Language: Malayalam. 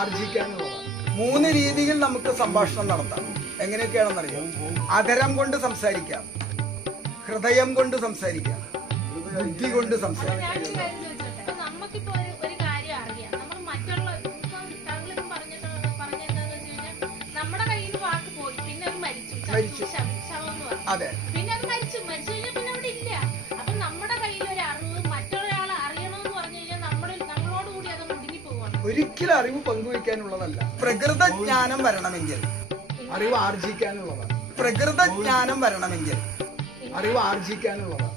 ആർജിക്കാനുള്ളതാണ്. 3 രീതിയിൽ നമുക്ക് സംഭാഷണം നടത്താം. എങ്ങനെയൊക്കെയാണെന്നറിയാം? അധരം കൊണ്ട് സംസാരിക്കാം, ഹൃദയം കൊണ്ട് സംസാരിക്കാം, ബുദ്ധി കൊണ്ട് സംസാരിക്കാം. മരിച്ചു. അതെ. പിന്നെ അത് മരിച്ചു കഴിഞ്ഞാൽ പിന്നെ അവിടെ ഇല്ല. അപ്പൊ നമ്മുടെ കയ്യിൽ ഒരു അറിവ് മറ്റൊരാളെ അറിയണമെന്ന് പറഞ്ഞു കഴിഞ്ഞാൽ നമ്മളോട് കൂടി അത് മുടിഞ്ഞു പോവാണ്. ഒരിക്കലും അറിവ് പങ്കുവയ്ക്കാനുള്ളതല്ല. പ്രകൃതജ്ഞാനം വരണമെങ്കിൽ അറിവ് ആർജിക്കാനുള്ളതാണ്. പ്രകൃതജ്ഞാനം വരണമെങ്കിൽ അറിവ് ആർജിക്കാനുള്ളതാണ്.